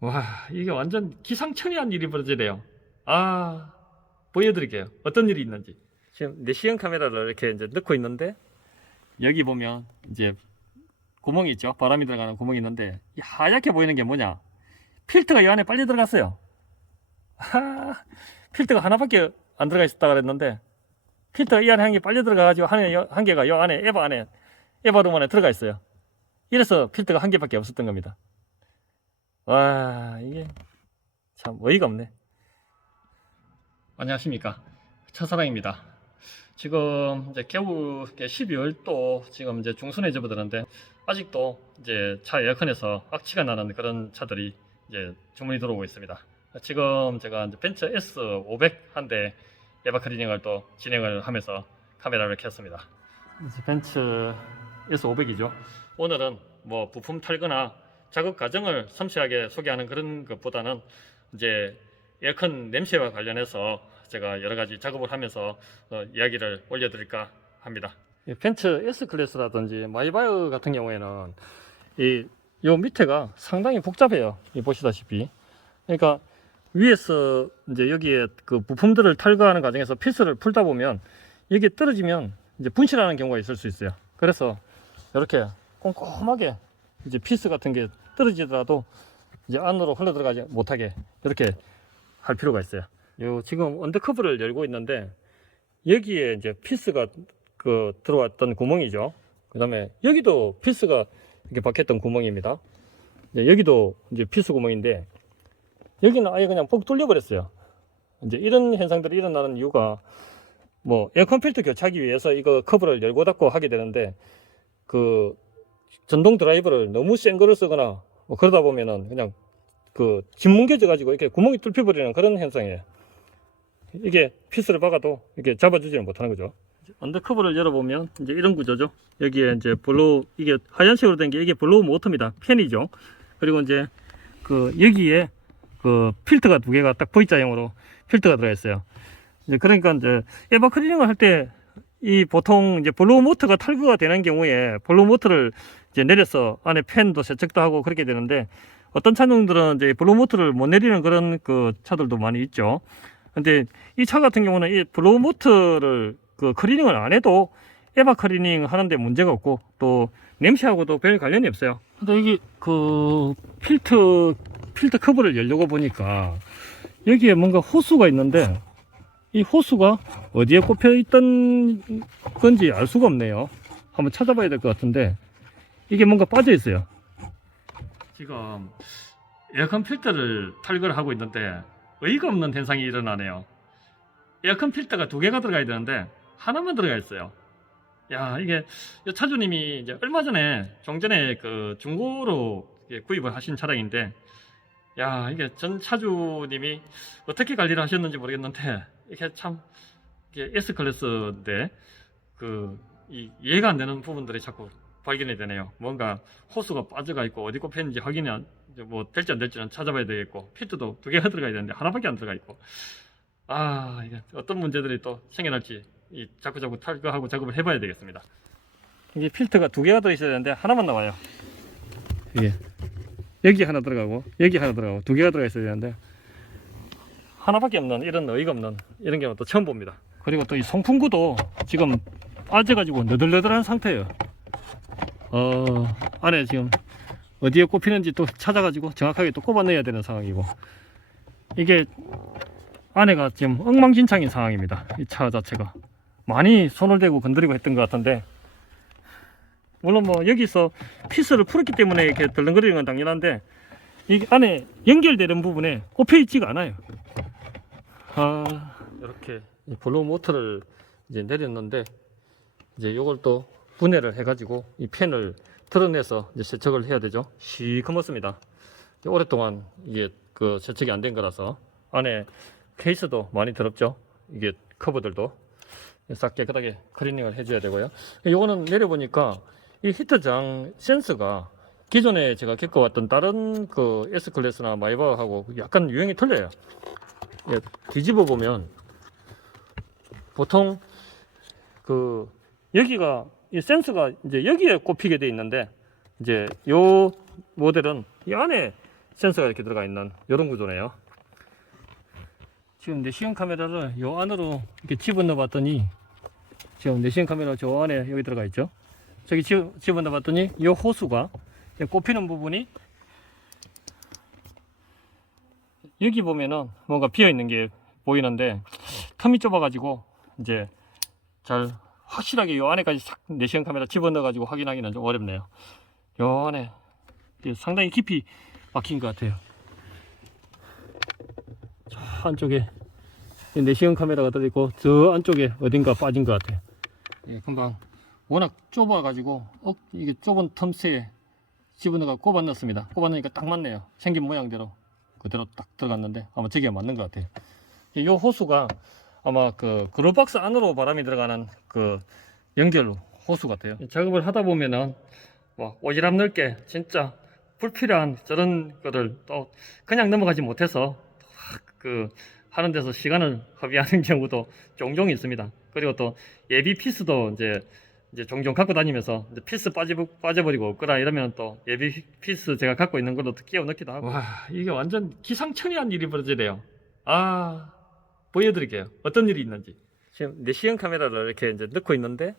와, 이게 완전 기상천외한 일이 벌어지네요. 아, 보여드릴게요. 어떤 일이 있는지. 지금 내시경 카메라를 이렇게 이제 넣고 있는데, 여기 보면 이제 구멍이 있죠. 바람이 들어가는 구멍이 있는데, 이 하얗게 보이는 게 뭐냐? 필터가 이 안에 빨리 들어갔어요. 하, 필터가 하나밖에 안 들어가 있었다 그랬는데, 필터가 이 안에 한 개 빨리 들어가가지고, 한 개가 이 안에, 에바룸 안에 들어가 있어요. 이래서 필터가 한 개밖에 없었던 겁니다. 와, 이게 참 어이가 없네. 안녕하십니까. 첫사랑입니다. 지금 이제 겨우 12월 또 지금 이제 중순에 접어드는데 아직도 이제 차 에어컨에서 악취가 나는 그런 차들이 이제 주문이 들어오고 있습니다. 지금 제가 이제 벤츠 S500 한 대 에바 클리닝을 또 진행을 하면서 카메라를 켰습니다. 벤츠 S500이죠. 오늘은 뭐 부품 탈거나 작업 과정을 섬세하게 소개하는 그런 것보다는 이제 에어컨 냄새와 관련해서 제가 여러 가지 작업을 하면서 이야기를 올려드릴까 합니다. 벤츠 S 클래스라든지 마이바흐 같은 경우에는 요 밑에가 상당히 복잡해요. 보시다시피. 그러니까 위에서 이제 여기에 그 부품들을 탈거하는 과정에서 피스를 풀다 보면 이게 떨어지면 이제 분실하는 경우가 있을 수 있어요. 그래서 이렇게 꼼꼼하게 이제 피스 같은 게 떨어지더라도 이제 안으로 흘러 들어가지 못하게 이렇게 할 필요가 있어요. 요 지금 언더커브를 열고 있는데 여기에 이제 피스가 그 들어왔던 구멍이죠. 그 다음에 여기도 피스가 이렇게 박혔던 구멍입니다. 여기도 이제 피스 구멍인데 여기는 아예 그냥 폭 뚫려 버렸어요. 이제 이런 현상들이 일어나는 이유가 뭐 에어컨 필터 교체하기 위해서 이거 커브를 열고 닫고 하게 되는데 그 전동 드라이버를 너무 센 거를 쓰거나 뭐 그러다 보면은 그냥 그 짓뭉개져 가지고 이렇게 구멍이 뚫혀 버리는 그런 현상이에요. 이게 피스를 박아도 이렇게 잡아주지는 못하는 거죠. 언더커버를 열어보면 이제 이런 구조죠. 여기에 이제 블로우, 이게 하얀색으로 된 게 이게 블로우 모터입니다. 팬이죠. 그리고 이제 그 여기에 그 필터가 두 개가 딱 V자형으로 필터가 들어가 있어요. 이제 그러니까 이제 에바 클리닝을 할 때 이 보통 이제 블로우 모터가 탈거가 되는 경우에 블로우 모터를 이제 내려서 안에 팬도 세척도 하고 그렇게 되는데 어떤 차종들은 이제 블로우 모터를 못 내리는 그런 그 차들도 많이 있죠. 근데 이 차 같은 경우는 이 블로우 모터를 그 클리닝을 안 해도 에바 클리닝 하는데 문제가 없고 또 냄새하고도 별 관련이 없어요. 근데 이게 그 필터 커버를 열려고 보니까 여기에 뭔가 호수가 있는데 이 호수가 어디에 꼽혀 있던 건지 알 수가 없네요. 한번 찾아봐야 될 것 같은데 이게 뭔가 빠져 있어요. 지금 에어컨 필터를 탈거를 하고 있는데 어이가 없는 현상이 일어나네요. 에어컨 필터가 두 개가 들어가야 되는데 하나만 들어가 있어요. 야, 이게 차주님이 이제 얼마 전에 종전에 그 중고로 구입을 하신 차량인데 야, 이게 전 차주님이 어떻게 관리를 하셨는지 모르겠는데 이게 참 이게 S 클래스인데 그 이해가 안 되는 부분들이 자꾸 발견이 되네요. 뭔가 호수가 빠져가 있고 어디 꼽혔는지 확인이 뭐 될지 안 될지는 찾아봐야 되겠고 필터도 두 개가 들어가야 되는데 하나밖에 안 들어가 있고 아, 이게 어떤 문제들이 또 생겨날지 자꾸 탈거하고 작업을 해봐야 되겠습니다. 이게 필터가 두 개가 들어있어야 되는데 하나만 나와요. 이게 여기 하나 들어가고 여기 하나 들어가고 두 개가 들어가 있어야 되는데 하나밖에 없는 이런 어이가 없는 이런 경우 또 처음 봅니다. 그리고 또 이 송풍구도 지금 빠져가지고 너덜너덜한 상태예요. 안에 지금 어디에 꼽히는지 또 찾아가지고 정확하게 또 꼽아 넣어야 되는 상황이고 이게 안에가 지금 엉망진창인 상황입니다. 이 차 자체가 많이 손을 대고 건드리고 했던 것 같은데 물론 뭐 여기서 피스를 풀었기 때문에 이렇게 덜렁거리는 건 당연한데 이 안에 연결되는 부분에 꼽혀 있지가 않아요. 이렇게 블로우 모터를 이제 내렸는데 이제 이걸 또 분해를 해가지고 이 팬을 드러내서 이제 세척을 해야 되죠. 시커멓습니다. 오랫동안 이게 그 세척이 안 된 거라서 안에 케이스도 많이 더럽죠. 이게 커버들도 싹 깨끗하게 클리닝을 해줘야 되고요. 이거는 내려보니까 이 히터장 센서가 기존에 제가 겪어왔던 다른 그 S 클래스나 마이바흐하고 약간 유형이 틀려요. 뒤집어 보면 보통 그 여기가 이 센서가 이제 여기에 꼽히게 돼 있는데 이제 요 모델은 이 안에 센서가 이렇게 들어가 있는 이런 구조네요. 지금 내시경 카메라를 요 안으로 이렇게 집어넣어 봤더니, 지금 내시경 카메라 저 안에 여기 들어가 있죠. 저기 집어넣어 봤더니 요 호수가 꼽히는 부분이 여기 보면은 뭔가 비어 있는 게 보이는데 텀이 좁아 가지고 이제 잘 확실하게 요 안에까지 싹 내시경 카메라 집어넣어 가지고 확인하기는 좀 어렵네요. 요 안에 상당히 깊이 막힌 것 같아요. 저 안쪽에 내시경 카메라가 들어있고 저 안쪽에 어딘가 빠진 것 같아요. 예, 금방 워낙 좁아 가지고 이게 좁은 텀새에 집어넣어 꼽아 넣었습니다. 꼽아 넣으니까 딱 맞네요. 생긴 모양대로 그대로 딱 들어갔는데 아마 저게 맞는 것 같아요. 이 호수가 아마 그 그루박스 안으로 바람이 들어가는 그 연결 호수 같아요. 작업을 하다 보면은 뭐 오지랖 넓게 진짜 불필요한 저런 거를 또 그냥 넘어가지 못해서 그 하는 데서 시간을 허비하는 경우도 종종 있습니다. 그리고 또 예비 피스도 이제 종종 갖고 다니면서 이제 피스 빠져버리고 없거나 이러면 또 예비 피스 제가 갖고 있는 걸로 끼워 넣기도 하고. 와, 이게 완전 기상천외한 일이 벌어지네요. 아, 보여드릴게요. 어떤 일이 있는지. 지금 내시경 카메라를 이렇게 이제 넣고 있는데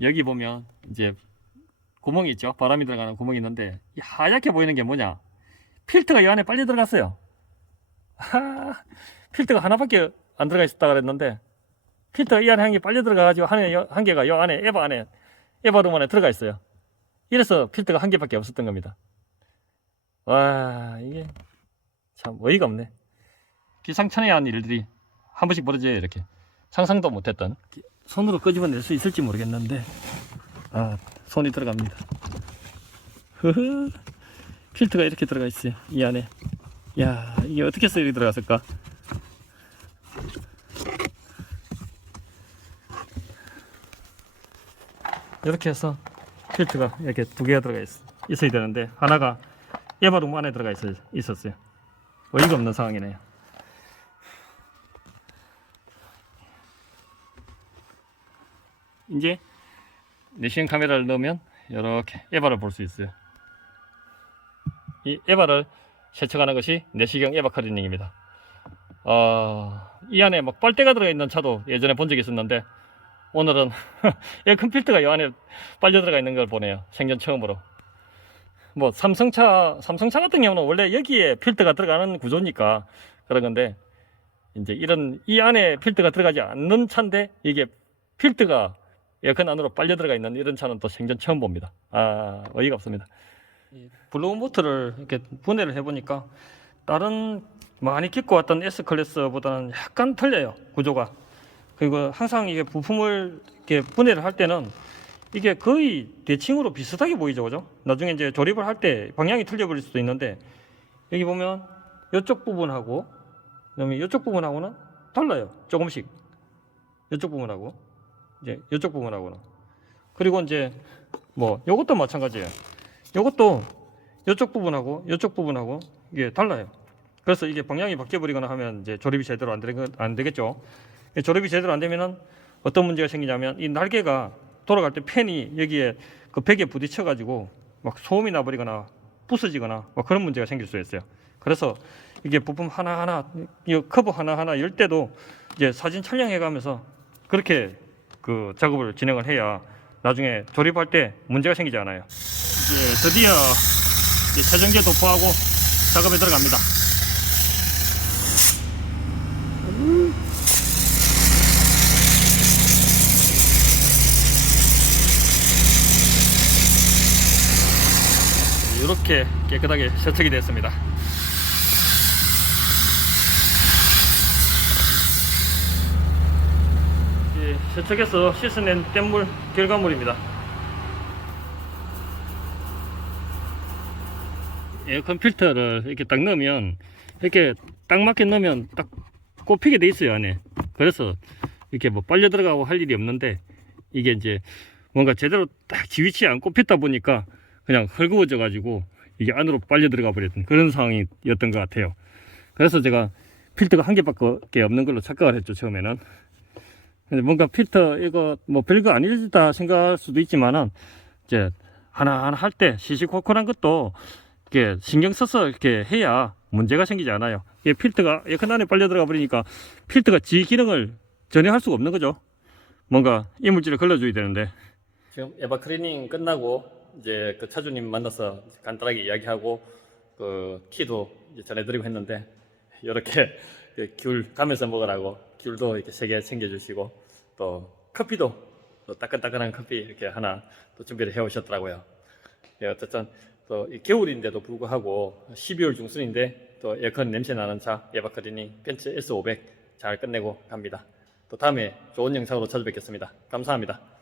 여기 보면 이제 구멍이 있죠. 바람이 들어가는 구멍이 있는데 이 하얗게 보이는 게 뭐냐? 필터가 이 안에 빨리 들어갔어요. 필터가 하나밖에 안 들어가 있었다 그랬는데 필터가 이 안에 한 개 빨리 들어가가지고 한 개가 이 안에 에바룸 안에 들어가 있어요. 이래서 필터가 한 개밖에 없었던 겁니다. 와, 이게 참 어이가 없네. 기상천외한 일들이 한 번씩 벌어져요. 이렇게 상상도 못했던. 손으로 끄집어낼 수 있을지 모르겠는데 손이 들어갑니다. 필터가 이렇게 들어가 있어요. 이 안에. 야, 이게 어떻게 해서 이렇게 들어갔을까? 이렇게 해서 필터가 이렇게 두 개가 들어가 있어야 되는데 하나가 에바룸 안에 들어가 있었어요. 어이가 없는 상황이네요. 이제 내시경 카메라를 넣으면 이렇게 에바를 볼 수 있어요. 이 에바를 세척하는 것이 내시경 에바 클리닝입니다. 이 안에 막 빨대가 들어있는 차도 예전에 본 적이 있었는데 오늘은 에어컨 필터가 이 안에 빨려 들어가 있는 걸 보네요. 생전 처음으로. 뭐 삼성차 같은 경우는 원래 여기에 필터가 들어가는 구조니까 그런 건데 이제 이 안에 필터가 들어가지 않는 차인데 이게 필터가 에어컨 안으로 빨려 들어가 있는 이런 차는 또 생전 처음 봅니다. 어이가 없습니다. 블로우 모터를 이렇게 분해를 해보니까 다른 많이 끼고 왔던 S클래스보다는 약간 틀려요, 구조가. 그리고 항상 이게 부품을 이렇게 분해를 할 때는 이게 거의 대칭으로 비슷하게 보이죠, 그죠? 나중에 이제 조립을 할 때 방향이 틀려버릴 수도 있는데 여기 보면 이쪽 부분하고 그다음에 이쪽 부분하고는 달라요, 조금씩. 이쪽 부분하고 이제 이쪽 부분하고는. 그리고 이제 뭐 요것도 마찬가지예요. 요것도 이쪽 부분하고 이쪽 부분하고 이게 달라요. 그래서 이게 방향이 바뀌어 버리거나 하면 이제 조립이 제대로 안 되겠죠. 조립이 제대로 안 되면은 어떤 문제가 생기냐면 이 날개가 돌아갈 때 팬이 여기에 그 벽에 부딪혀 가지고 막 소음이 나 버리거나 부서지거나 뭐 그런 문제가 생길 수 있어요. 그래서 이게 부품 하나하나 이 커브 하나하나 열 때도 이제 사진 촬영해 가면서 그렇게 그 작업을 진행을 해야 나중에 조립할 때 문제가 생기지 않아요. 이제 드디어 이제 세정제 도포하고 작업에 들어갑니다. 이렇게 깨끗하게 세척이 됐습니다. 세척해서 씻어낸 뗏물 결과물입니다. 에어컨 필터를 이렇게 딱 넣으면 이렇게 딱 맞게 넣으면 딱 꼽히게 돼 있어요, 안에. 그래서 이렇게 뭐 빨려 들어가고 할 일이 없는데 이게 이제 뭔가 제대로 딱 지위치에 안 꼽혔다 보니까 그냥 헐거워져 가지고 이게 안으로 빨려 들어가 버렸던 그런 상황이었던 것 같아요. 그래서 제가 필터가 한 개밖에 없는 걸로 착각을 했죠, 처음에는. 근데 뭔가 필터 이거 뭐 별거 아니다 생각할 수도 있지만은 이제 하나하나 할 때 시시콜콜한 것도 이렇게 신경 써서 이렇게 해야 문제가 생기지 않아요. 이게 필터가 에어컨 안에 빨려 들어가 버리니까 필터가 지 기능을 전혀 할 수가 없는 거죠. 뭔가 이물질을 걸러줘야 되는데. 지금 에바 클리닝 끝나고 이제 그 차주님 만나서 간단하게 이야기하고 그 키도 이제 전해드리고 했는데, 이렇게 그 귤 가면서 먹으라고 귤도 이렇게 3개 챙겨주시고, 또 커피도 또 따끈따끈한 커피 이렇게 하나 또 준비를 해 오셨더라고요. 예, 어쨌든 또 겨울인데도 불구하고 12월 중순인데 또 에어컨 냄새 나는 차 에바 클리닝 벤츠 S500 잘 끝내고 갑니다. 또 다음에 좋은 영상으로 찾아뵙겠습니다. 감사합니다.